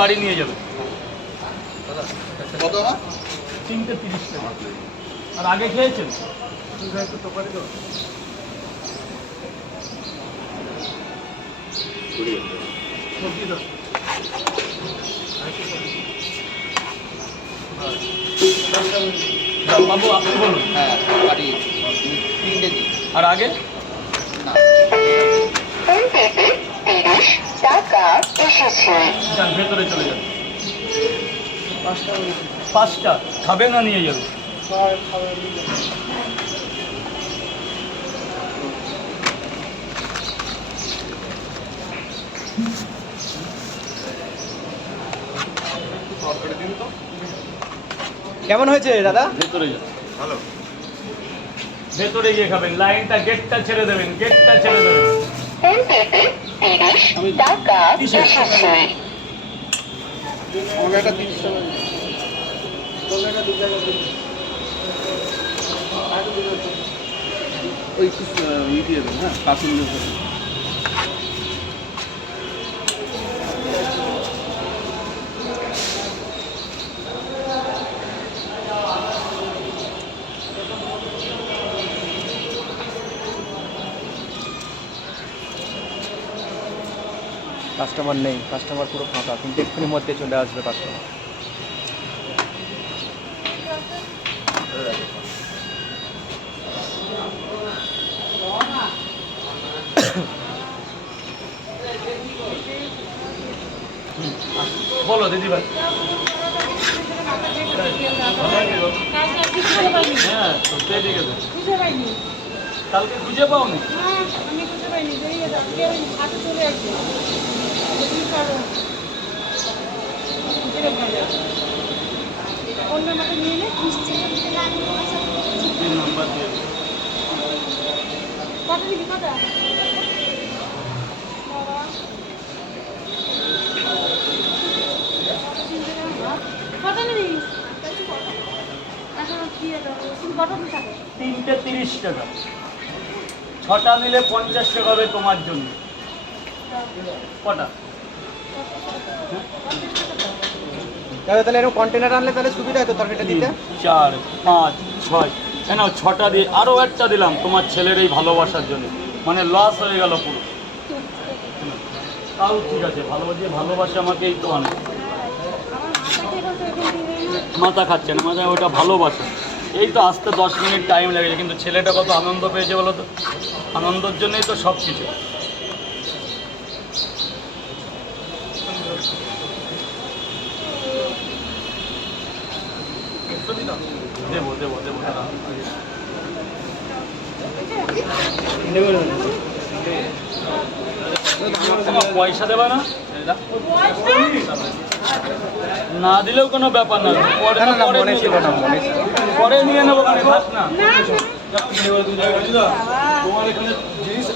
বাড়ি নিয়ে যাবে। কত না তিনটে তিরিশ টাকা। আর আগে খেয়েছেন? বাবু আপনি বলুন। হ্যাঁ বাড়ি তিনটে দিন। আর আগে? না। এসেছে। যান ভেতরে চলে যান। পাঁচটা খাবে না নিয়ে যাবে কেমন হয়েছে দাদা? ভেতরে যান। ভেতরে গিয়ে খাবেন। লাইনটা গেটটা ছেড়ে দেবেন গেটটা ছেড়ে দেবেন। ফোন পেতে তিরিশ টাকা টাকা। ওই ইয়ে দিয়ে দেবেন হ্যাঁ দিয়ে কাস্টমার নেই কাস্টমার পুরো ফাঁকা কিন্তু এক্ষুনি মধ্যে চলে আসবে কাস্টমার বলো দিদি ভাই হ্যাঁ তো ঠিক আছে কালকে খুঁজে পাওনি? অন্য আমাকে নিয়ে নে তিন নাম্বার দিয়ে দিও। কত দিবি কত তিনটে তিরিশ টাকা। ছটা নিলে পঞ্চাশ টাকা হবে তোমার জন্য। কটা? দাদা তাহলে এরকম কন্টেনার আনলে তাহলে সুবিধা হতো তরকারিটা দিতে? চার পাঁচ ছয়। কেন ছটা দিয়ে আরও একটা দিলাম তোমার ছেলের এই ভালোবাসার জন্য। মানে লস হয়ে গেল পুরো। তাও ঠিক আছে ভালো যে ভালোবাসে আমাকে এই তো আনে মাথা খাচ্ছে না মাথা ওটা ভালোবাসে। এই তো আসতে দশ মিনিট টাইম লেগেছে কিন্তু ছেলেটা কত আনন্দ পেয়েছে বলো তো? আনন্দের জন্যই তো সব কিছু দেবো দেবো দেবো পয়সা দেবে না? না দিলেও কোনো ব্যাপার না। পরে ছিল নেব। না পরে নিয়ে নেব মানে না। না না। তোমার এখানে জিনিস